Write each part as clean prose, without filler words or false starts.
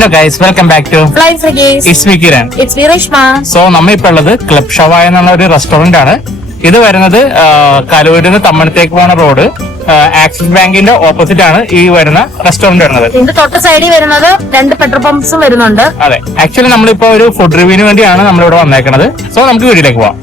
Hello guys, welcome back to Flying Frigate. It's me Kiran. It's Virishma. So നമ്മ ഇപ്പോൾ ഉള്ളത് club ഷവായ എന്നുള്ള ഒരു റെസ്റ്റോറന്റ് ആണ്. ഇത് വരുന്നത് കലൂരിൽ നിന്ന് തമ്മനത്തേക്ക് പോകുന്ന റോഡ് ആക്സിസ് ബാങ്കിന്റെ ഓപ്പോസിറ്റ് ആണ് ഈ വരുന്ന റെസ്റ്റോറന്റ് വരുന്നത്. ഇതിന്റെ തൊട്ട് സൈഡിൽ വരുന്നത് 2 പെട്രോൾ പമ്പ്സും വരുന്നുണ്ട്. അതെ, ആക്ച്വലി നമ്മളിപ്പോ ഒരു ഫുഡ് റിവ്യൂവിന് വേണ്ടിയാണ് നമ്മളിവിടെ വന്നേക്കുന്നത്. സോ നമുക്ക് വീഡിയോയിലേക്ക് പോവാം.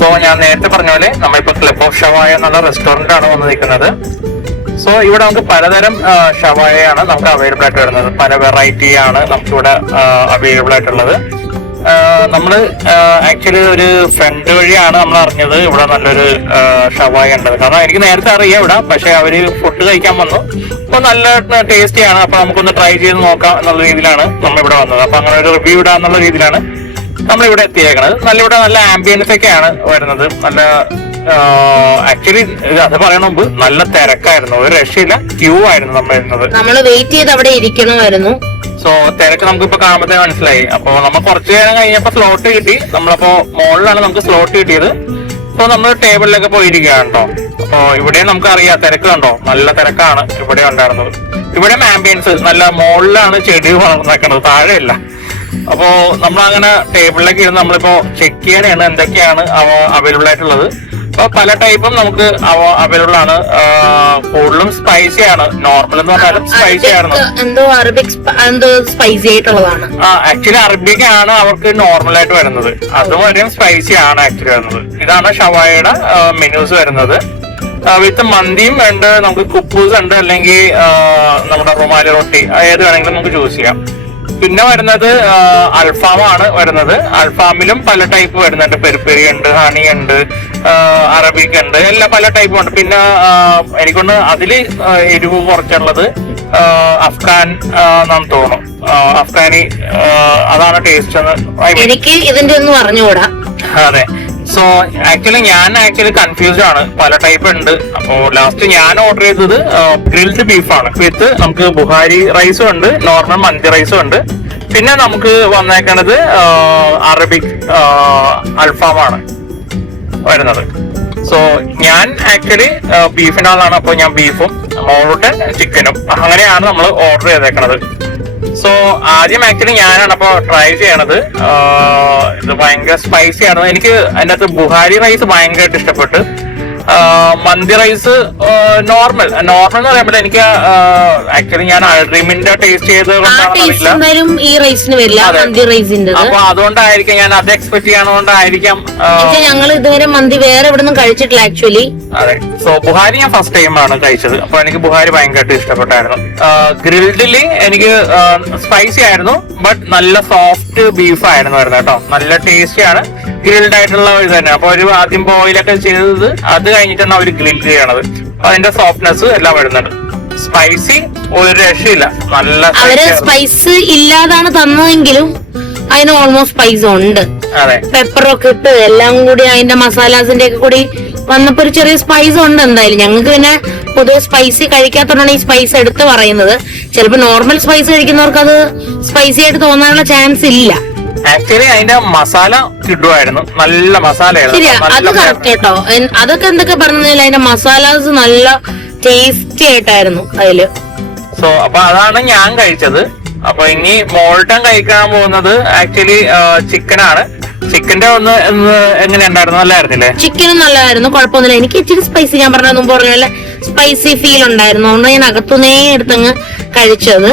സോ ഞാൻ നേരത്തെ പറഞ്ഞ പോലെ നമ്മളിപ്പോ ക്ലബ് ഓഫ് ഷവായ എന്നുള്ള റെസ്റ്റോറന്റ് ആണ് വന്ന് നിൽക്കുന്നത്. സോ ഇവിടെ നമുക്ക് പലതരം ഷവായയാണ് നമുക്ക് അവൈലബിൾ ആയിട്ട് വരുന്നത്. പല വെറൈറ്റി ആണ് നമുക്കിവിടെ അവൈലബിൾ ആയിട്ടുള്ളത്. നമ്മള് ആക്ച്വലി ഒരു ഫ്രണ്ട് വഴിയാണ് നമ്മൾ അറിഞ്ഞത് ഇവിടെ നല്ലൊരു ഷവായ ഉണ്ടത്. കാരണം എനിക്ക് നേരത്തെ അറിയാം ഇവിടെ, പക്ഷെ അവര് ഫുഡ് കഴിക്കാൻ വന്നു. അപ്പൊ നല്ല ടേസ്റ്റിയാണ്, അപ്പൊ നമുക്കൊന്ന് ട്രൈ ചെയ്ത് നോക്കാം എന്നുള്ള രീതിയിലാണ് നമ്മൾ ഇവിടെ വന്നത്. അപ്പൊ അങ്ങനെ ഒരു റിവ്യൂ ഇടാന്നുള്ള രീതിയിലാണ് നമ്മളിവിടെ എത്തിയേക്കണത്. നല്ല ആംബിയൻസ് ഒക്കെയാണ് വരുന്നത്. നല്ല ആക്ച്വലി അത് പറയണ മുമ്പ് നല്ല തിരക്കായിരുന്നു, ഒരു രക്ഷയില്ല, ക്യൂ ആയിരുന്നു നമ്മൾ വരുന്നത്. നമ്മള് വെയിറ്റ് ചെയ്ത് അവിടെ ഇരിക്കണമായിരുന്നു. സോ തിരക്ക് നമുക്കിപ്പോ കാണുമ്പോഴത്തേ മനസ്സിലായി. അപ്പൊ നമ്മൾ കുറച്ചു നേരം കഴിഞ്ഞപ്പോ സ്ലോട്ട് കിട്ടി. നമ്മളപ്പോ മുകളിലാണ് നമുക്ക് സ്ലോട്ട് കിട്ടിയത്. അപ്പൊ നമ്മൾ ടേബിളിലൊക്കെ പോയിരിക്കുകയാണ് കേട്ടോ. അപ്പൊ ഇവിടെ നമുക്ക് അറിയാം തിരക്ക് കണ്ടോ, നല്ല തിരക്കാണ് ഇവിടെ ഉണ്ടായിരുന്നത്. ഇവിടെ ആംബിയൻസ് നല്ല മുകളിലാണ് ചെടി വളർന്നേക്കണത്, താഴെയല്ല. അപ്പോ നമ്മളങ്ങനെ ടേബിളിലേക്ക് ഇരുന്ന് നമ്മളിപ്പോ ചെക്ക് ചെയ്യാനാണ് എന്തൊക്കെയാണ് അവൈലബിൾ ആയിട്ടുള്ളത്. അപ്പൊ പല ടൈപ്പും നമുക്ക് അവൈലബിൾ ആണ്. കൂടുതലും സ്പൈസി ആണ്. നോർമൽ എന്ന് പറഞ്ഞാലും സ്പൈസി ആണ്. എന്തോ അറബിക് എന്തോ സ്പൈസി ആയിട്ടുള്ളതാണ്. ആക്ച്വലി അറബിക് ആണ് അവർക്ക് നോർമൽ ആയിട്ട് വരുന്നത്. അതും വരെയും സ്പൈസി ആണ് ആക്ച്വലി വരുന്നത്. ഇതാണ് ഷവായയുടെ മെനൂസ് വരുന്നത്. വിത്ത് മന്തിയും ഉണ്ട്, നമുക്ക് കുപ്പൂസ് ഉണ്ട്, അല്ലെങ്കിൽ നമ്മുടെ റുമാലി റൊട്ടി, ഏത് വേണമെങ്കിലും നമുക്ക് ചൂസ് ചെയ്യാം. പിന്നെ വരുന്നത് അൽഫാമാണ് വരുന്നത്. അൽഫാമിലും പല ടൈപ്പ് വരുന്നുണ്ട്. പെരിപ്പെരി ഉണ്ട്, ഹണി ഉണ്ട്, അറബിക് ഉണ്ട്, എല്ലാം പല ടൈപ്പും ഉണ്ട്. പിന്നെ എനിക്കൊണ്ട് അതില് എരിവ് കുറച്ചുള്ളത് അഫ്ഗാൻ എന്നാണ് തോന്നുന്നു. അഫ്ഗാനി അതാണ് ടേസ്റ്റ് എന്ന് എനിക്ക് ഇതിന്റെ ഒന്നും അറിഞ്ഞുകൂടാ. അതെ. സോ ആക്ച്വലി ഞാൻ കൺഫ്യൂസ്ഡ് ആണ്. പല ടൈപ്പ് ഉണ്ട്. അപ്പോ ലാസ്റ്റ് ഞാൻ ഓർഡർ ചെയ്തത് ഗ്രിൽഡ് ബീഫാണ്. വിത്ത് നമുക്ക് ബുഹാരി റൈസും ഉണ്ട്, നോർമൽ മന്തി റൈസും ഉണ്ട്. പിന്നെ നമുക്ക് വന്നേക്കണത് അറബിക് അൽഫാമാണ് വരുന്നത്. സോ ഞാൻ ആക്ച്വലി ബീഫിന്റെ ആളാണ്. അപ്പൊ ഞാൻ ബീഫും മോളൂട്ടൻ ചിക്കനും അങ്ങനെയാണ് നമ്മൾ ഓർഡർ ചെയ്തേക്കണത്. സോ ആദ്യം ആക്ച്വലി ഞാനാണ് അപ്പൊ ട്രൈ ചെയ്യണത്. ഇത് ഭയങ്കര സ്പൈസി ആണ്. എനിക്ക് അതിൻ്റെ അകത്ത് ബുഹാരി റൈസ് ഭയങ്കരമായിട്ട് ഇഷ്ടപ്പെട്ടു. മന്തി റൈസ് നോർമൽ എന്ന് പറയുമ്പോൾ എനിക്ക് ആക്ച്വലി ഞാൻ അൾഡ്രീമിന്റെ ടേസ്റ്റ് ചെയ്ത് ഈ റൈസിന് വരില്ല, മന്തി റൈസിന്റെ. അപ്പൊ അതുകൊണ്ടായിരിക്കും ഞാൻ അത് എക്സ്പെക്ട് ചെയ്യണോണ്ടായിരിക്കാം. ഞങ്ങൾ ഇതുവരെ മന്തി വേറെ എവിടെ നിന്നും കഴിച്ചിട്ടില്ല ആക്ച്വലി. അതെ. സോ ബുഹാരി ഞാൻ ഫസ്റ്റ് ടൈം ആണ് കഴിച്ചത്. അപ്പൊ എനിക്ക് ബുഹാരി ഭയങ്കരമായിട്ട് ഇഷ്ടപ്പെട്ടായിരുന്നു. ഗ്രിൽഡില് എനിക്ക് സ്പൈസി ആയിരുന്നു, ബട്ട് നല്ല സോഫ്റ്റ് ബീഫ് ആയിരുന്നു വരുന്നത് കേട്ടോ. നല്ല ടേസ്റ്റി ആണ്. ഗ്രിൽഡ് ആയിട്ടുള്ള ഇത് തന്നെ. അപ്പൊ ഒരു ആദ്യം ബോയിലൊക്കെ ചെയ്തത്, അത് കഴിഞ്ഞിട്ടാണ് അവർ ഗ്രിൽ ചെയ്യണത്. അതിന്റെ സോഫ്റ്റ്നെസ് എല്ലാം വരുന്നുണ്ട്. സ്പൈസി ഒരു രക്ഷയില്ല, നല്ല. അവര് സ്പൈസ് ഇല്ലാതാണ് തന്നതെങ്കിലും അതിന് ഓൾമോസ്റ്റ് സ്പൈസ് ഉണ്ട്. പെപ്പറൊക്കെ ഇട്ട് എല്ലാം കൂടി അതിന്റെ മസാലാസിന്റെ ഒക്കെ കൂടി വന്നപ്പോ ഒരു ചെറിയ സ്പൈസ് ഉണ്ട് എന്തായാലും. ഞങ്ങൾക്ക് പിന്നെ പൊതുവെ സ്പൈസി കഴിക്കാത്തതുകൊണ്ടാണ് ഈ സ്പൈസ് എടുത്ത് പറയുന്നത്. ചിലപ്പോ നോർമൽ സ്പൈസ് കഴിക്കുന്നവർക്ക് അത് സ്പൈസി ആയിട്ട് തോന്നാനുള്ള ചാൻസ് ഇല്ല. ആക്ച്വലി അതിന്റെ മസാല കിട്ടുമായിരുന്നു, നല്ല മസാലയായിരുന്നു. ശരിയാ, അത് കറക്റ്റ് കേട്ടോ. അതൊക്കെ എന്തൊക്കെ പറഞ്ഞാൽ അതിന്റെ മസാലാസ് നല്ല ടേസ്റ്റി ആയിട്ടായിരുന്നു അതില്. സോ അപ്പൊ അതാണ് ഞാൻ കഴിച്ചത്. അപ്പൊ ഇനി മോൾട്ടൻ കഴിക്കാൻ പോകുന്നത് ആക്ച്വലി ചിക്കനാണ്. ചിക്കന്റെ ഒന്ന് എങ്ങനെ ഉണ്ടായിരുന്നു? നല്ലായിരുന്നില്ലേ? ചിക്കനും നല്ലതായിരുന്നു, കുഴപ്പമൊന്നുമില്ല. എനിക്ക് ഇച്ചിരി സ്പൈസി, ഞാൻ പറഞ്ഞ മുമ്പ് പറഞ്ഞ പോലെ സ്പൈസി ഫീൽ ഉണ്ടായിരുന്നു. അതുകൊണ്ട് ഞാൻ അകത്തുനിന്നേ എടുത്തങ്ങ് കഴിച്ചത്.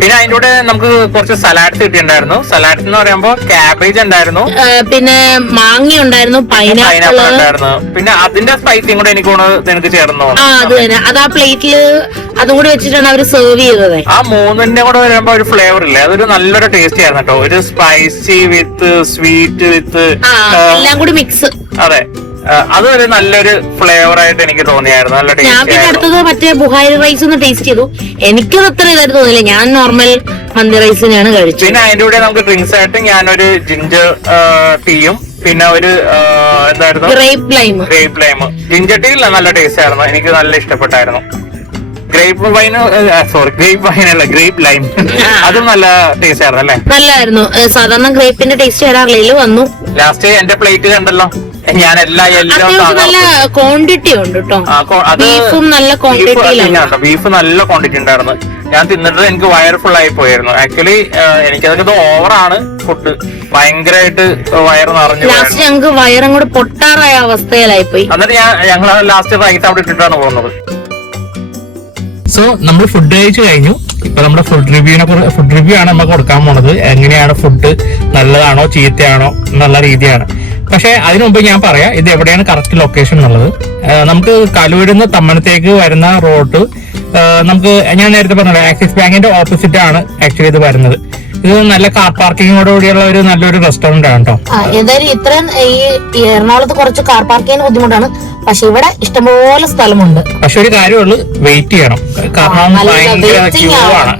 പിന്നെ അതിന്റെ കൂടെ നമുക്ക് കുറച്ച് സലാഡ്സ് കിട്ടിയിട്ടുണ്ടായിരുന്നു. സലാഡ്സ് എന്ന് പറയുമ്പോൾ ക്യാബേജ് ഉണ്ടായിരുന്നു, പിന്നെ മാങ്ങ ഉണ്ടായിരുന്നു, പൈനാപ്പിൾ ഉണ്ടായിരുന്നു. പിന്നെ അതിന്റെ സ്പൈസിയും കൂടെ എനിക്ക് ചേർന്നു. അത് തന്നെ, അത് ആ പ്ലേറ്റില് അതും കൂടി വെച്ചിട്ടാണ് അവര് സെർവ് ചെയ്തത്. ആ മൂന്നിന്റെ കൂടെ വരുമ്പോ ഒരു ഫ്ലേവർ ഇല്ലേ, അതൊരു നല്ലൊരു ടേസ്റ്റ് ആയിരുന്നു കേട്ടോ. ഒരു സ്പൈസി വിത്ത് സ്വീറ്റ് വിത്ത് എല്ലാം കൂടി മിക്സ്. അതെ, അതൊരു നല്ലൊരു ഫ്ലേവർ ആയിട്ട് എനിക്ക് തോന്നിയായിരുന്നു. നല്ല ടേസ്റ്റ്. ഞാൻ പിന്നെ അടുത്തത് മറ്റേ ബുഹാരി റൈസ് ഒന്ന് ടേസ്റ്റ് ചെയ്തു. എനിക്കത് അത്ര ഇതായിട്ട് തോന്നില്ല. ഞാൻ നോർമൽ മന്തി റൈസ് തന്നെയാണ് കഴിച്ചത്. പിന്നെ അതിന്റെ കൂടെ നമുക്ക് ഡ്രിങ്ക്സ് ആയിട്ട് ഞാനൊരു ജിഞ്ചർ ടീയും പിന്നെ ഒരു എന്തായിരുന്നു, ഗ്രേപ്പ് ലൈം. ജിഞ്ചർ ടീ നല്ല ടേസ്റ്റ് ആയിരുന്നു, എനിക്ക് നല്ല ഇഷ്ടപ്പെട്ടായിരുന്നു. ഗ്രേപ്പ് വൈൻ അല്ല ഗ്രേപ്പ് ലൈം അതും നല്ല ടേസ്റ്റ് ആയിരുന്നു അല്ലേ? നല്ലായിരുന്നു. സാധാരണ ഗ്രേപ്പിന്റെ ടേസ്റ്റ് വരാറില്ല, വന്നു. ലാസ്റ്റ് എന്റെ പ്ലേറ്റ് കണ്ടല്ലോ, ഞാൻ അത്യാവശ്യം നല്ല ക്വാണ്ടിറ്റി ഉണ്ട് കേട്ടോ. ബീഫും നല്ല ക്വാണ്ടിറ്റിയിലാണ്. ബീഫ് നല്ല ക്വാണ്ടിറ്റി ഉണ്ടായിരുന്നു. ഞാൻ തിന്നിട്ട് എനിക്ക് വയർ ഫുൾ ആയി പോയിരുന്നു. ആക്ച്വലി എനിക്കതൊക്കെ ഓവറാണ് ഫുഡ്, ഭയങ്കരമായിട്ട് വയറ് നിറഞ്ഞു. ലാസ്റ്റ് ഞങ്ങൾക്ക് വയറങ്ങോട്ട് പൊട്ടാറായ അവസ്ഥയിലായി പോയി. എന്നിട്ട് ഞങ്ങൾ ലാസ്റ്റ് റൈസ് അവിടെ ഇട്ടിട്ടാണ് പോകുന്നത്. സോ നമ്മൾ ഫുഡ് കഴിച്ചു കഴിഞ്ഞു. ഇപ്പൊ നമ്മുടെ ഫുഡ് റിവ്യൂ ആണ് നമുക്ക് കൊടുക്കാൻ പോണത്. എങ്ങനെയാണ് ഫുഡ്, നല്ലതാണോ ചീത്തയാണോ എന്നുള്ള രീതിയാണ്. പക്ഷെ അതിനു മുമ്പ് ഞാൻ പറയാം ഇത് എവിടെയാണ് കറക്റ്റ് ലൊക്കേഷൻ എന്നുള്ളത്. നമുക്ക് കലൂരിന്ന് തമ്മനത്തേക്ക് വരുന്ന റോഡ് നമുക്ക് ഞാൻ നേരത്തെ പറഞ്ഞല്ലോ ആക്സിസ് ബാങ്കിന്റെ ഓപ്പോസിറ്റ് ആണ് ആക്ച്വലി ഇത് വരുന്നത്. ഇത് നല്ല കാർ പാർക്കിങ്ങോടുകൂടിയുള്ള ഒരു നല്ലൊരു റെസ്റ്റോറന്റ് ആണ് കേട്ടോ. എന്തായാലും ഇത്രയും ഈ എറണാകുളത്ത് കുറച്ച് കാർ പാർക്കിങ്ങിന് ബുദ്ധിമുട്ടാണ്, പക്ഷെ ഇവിടെ ഇഷ്ടംപോലെ സ്ഥലമുണ്ട്. പക്ഷെ ഒരു കാര്യമുള്ളൂ, വെയിറ്റ് ചെയ്യണം, കാരണം ഭയങ്കര ക്യൂ ആണ്,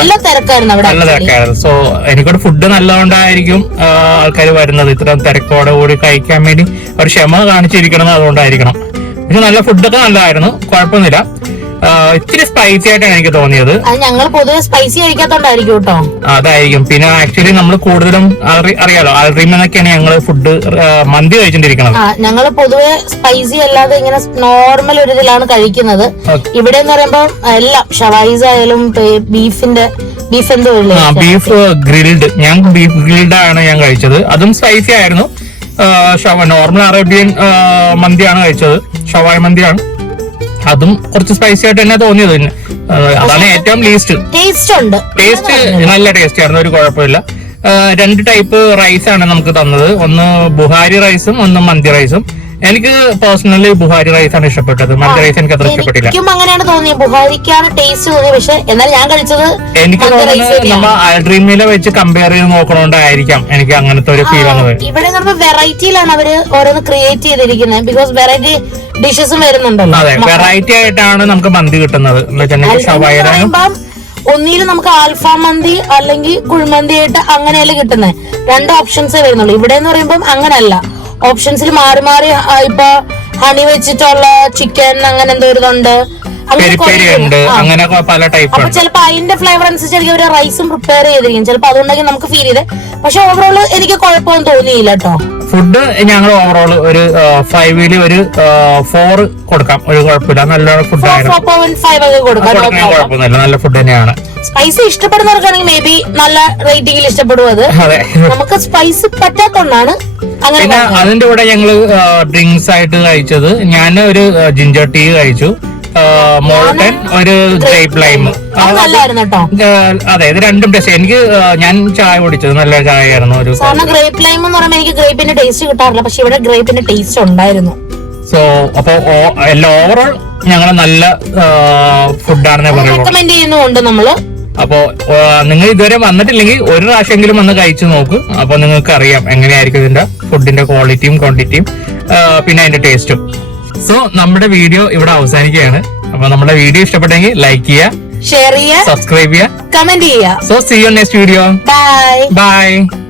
നല്ല തിരക്കായിരുന്നു അവിടെ. നല്ല തിരക്കായിരുന്നു. സോ എനിക്കൊരു ഫുഡ് നല്ലതുകൊണ്ടായിരിക്കും ആൾക്കാർ വരുന്നത്. ഇത്ര തിരക്കോടെ കൂടി കഴിക്കാൻ വേണ്ടി ഒരു ക്ഷമ കാണിച്ചിരിക്കണം, അതുകൊണ്ടായിരിക്കണം. പക്ഷെ നല്ല ഫുഡൊക്കെ നല്ലതായിരുന്നു, കുഴപ്പമൊന്നുമില്ല. ഇച്ചിരി സ്പൈസി ആയിട്ടാണ് എനിക്ക് തോന്നിയത്. ഞങ്ങൾ പൊതുവെ സ്പൈസി കഴിക്കാത്തോണ്ടായിരിക്കും കേട്ടോ. അതായിരിക്കും. പിന്നെ ആക്ച്വലി നമ്മൾ കൂടുതലും അറിയാലോ അൽറീം എന്നൊക്കെയാണ് ഞങ്ങൾ ഫുഡ് മന്തി കഴിച്ചോണ്ടിരിക്കുന്നത്. ഞങ്ങൾ പൊതുവെ സ്പൈസി അല്ലാതെ ഇങ്ങനെ നോർമൽ ഒരു ഇതിലാണ് കഴിക്കുന്നത്. ഇവിടെ എന്ന് പറയുമ്പോ എല്ലാം ഷവായിസ് ആയാലും ബീഫ് എന്തോ ബീഫ് ഗ്രിൽഡ്, ഞാൻ ബീഫ് ഗ്രിൽഡ് ആണ് ഞാൻ കഴിച്ചത്. അതും സ്പൈസി ആയിരുന്നു. നോർമൽ അറേബ്യൻ മന്തിയാണ് കഴിച്ചത്, ഷവായ മന്തിയാണ്. അതും കുറച്ച് സ്പൈസി ആയിട്ട് തന്നെ തോന്നിയത്. അതാണ് ഏറ്റവും ലീസ്റ്റ്. ടേസ്റ്റ് നല്ല ടേസ്റ്റ് ആയിരുന്നു, ഒരു കുഴപ്പമില്ല. 2 ടൈപ്പ് റൈസ് ആണ് നമുക്ക് തന്നത്. ഒന്ന് ബുഹാരി റൈസും ഒന്ന് മന്തി റൈസും. എനിക്ക് പേഴ്സണലി ബുഹാരി റൈസ് ആണ് ഇഷ്ടപ്പെട്ടത്, മന്തി റൈസ് എനിക്ക് അത്ര ഇഷ്ടപ്പെട്ടില്ല. അങ്ങനെയാണ് തോന്നിയത്, ബുഹാരിക്കാണ് ടേസ്റ്റ് തോന്നിയത്. പക്ഷെ എന്നാൽ ഞാൻ കഴിച്ചത് എനിക്ക് തോന്നുന്നത് നമ്മൾ അൽഡ്രീമിലെ വെച്ച് കമ്പയർ ചെയ്ത് നോക്കണോണ്ടായിരിക്കാം എനിക്ക് അങ്ങനത്തെ ഒരു ഫീൽ വന്നത്. ഇവിടെ വെറൈറ്റിയിലാണ് അവര് ഓരോന്ന് ക്രിയേറ്റ് ചെയ്തിരിക്കുന്നത്, ബിക്കോസ് വെറൈറ്റി ഡിഷസും വരുന്നുണ്ടല്ലോ. അതെ, വെറൈറ്റി ആയിട്ടാണ് നമുക്ക് മന്തി കിട്ടുന്നത്. ഒന്നിലും നമുക്ക് ആൽഫാം മന്തി അല്ലെങ്കിൽ കുഴിമന്തി ആയിട്ട് അങ്ങനെയല്ലേ കിട്ടുന്നത്. 2 ഓപ്ഷൻസേ വരുന്നുള്ളൂ. ഇവിടെ എന്ന് പറയുമ്പോൾ അങ്ങനല്ല, ഓപ്ഷൻസിൽ മാറി മാറി ഇപ്പൊ ഹണി വെച്ചിട്ടുള്ള ചിക്കൻ അങ്ങനെ എന്തോ ഇതുണ്ട്, അങ്ങനെ പല ടൈപ്പ്. അപ്പൊ ചിലപ്പോ അതിന്റെ ഫ്ലേവർ അനുസരിച്ചായിരിക്കും അവര് റൈസും പ്രിപ്പയർ ചെയ്തിരിക്കും. ചിലപ്പോ അതുകൊണ്ടെങ്കിൽ നമുക്ക് ഫീൽ ചെയ്തേ. പക്ഷെ ഓവറോൾ എനിക്ക് കുഴപ്പമൊന്നും തോന്നിയില്ല കേട്ടോ. ഫുഡ് ഞങ്ങൾ ഓവറോൾ ഒരു 5-ല് ഒരു 4 കൊടുക്കാം, ഒരു കുഴപ്പമില്ല. നല്ല ഫുഡ് ആയിരുന്നു, 4.5 കുഴപ്പമൊന്നുമില്ല, നല്ല ഫുഡ് തന്നെയാണ്. സ്പൈസി ഇഷ്ടപ്പെടുന്നവർക്കാണെങ്കിൽ മേ ബി നല്ല റേറ്റിംഗിൽ ഇഷ്ടപ്പെടും. അത് നമുക്ക് സ്പൈസി പറ്റാത്തോണ്ടാണ് അങ്ങനെ. പിന്നെ അതിന്റെ കൂടെ ഞങ്ങള് ഡ്രിങ്ക്സ് ആയിട്ട് കഴിച്ചത്, ഞാൻ ഒരു ജിഞ്ചർ ടീ കഴിച്ചു, മോൾട്ടൻ ഒരു ഗ്രേപ്പ് ലൈം. അതെ, ഇത് രണ്ടും ടേസ്റ്റ്. എനിക്ക് ഞാൻ ചായ കുടിച്ചത് നല്ല ചായ ആയിരുന്നു. ഒരു ഗ്രേപ്പ് ലൈം എന്ന് പറയുമ്പോൾ എനിക്ക് ഗ്രേപ്പിന്റെ ടേസ്റ്റ് കിട്ടാറില്ല, പക്ഷെ ഇവിടെ ഗ്രേപ്പിന്റെ ടേസ്റ്റ് ഉണ്ടായിരുന്നു. സോ അപ്പൊ ഓവറോൾ ഞങ്ങള് നല്ല ഫുഡാണെന്ന് റെക്കമെൻഡ് ചെയ്യുന്നുണ്ട് നമ്മള്. അപ്പോ നിങ്ങൾ ഇതുവരെ വന്നിട്ടില്ലെങ്കിൽ ഒരു പ്രാവശ്യമെങ്കിലും വന്ന് കഴിച്ചു നോക്ക്. അപ്പൊ നിങ്ങൾക്ക് അറിയാം എങ്ങനെയായിരിക്കും ഇതിന്റെ ഫുഡിന്റെ ക്വാളിറ്റിയും ക്വാണ്ടിറ്റിയും പിന്നെ അതിന്റെ ടേസ്റ്റും. സോ നമ്മുടെ വീഡിയോ ഇവിടെ അവസാനിക്കുകയാണ്. അപ്പൊ നമ്മുടെ വീഡിയോ ഇഷ്ടപ്പെട്ടെങ്കിൽ ലൈക്ക് ചെയ്യുക, ഷെയർ ചെയ്യുക, സബ്സ്ക്രൈബ് ചെയ്യുക, കമന്റ് ചെയ്യുക. So see you next video. Bye. By.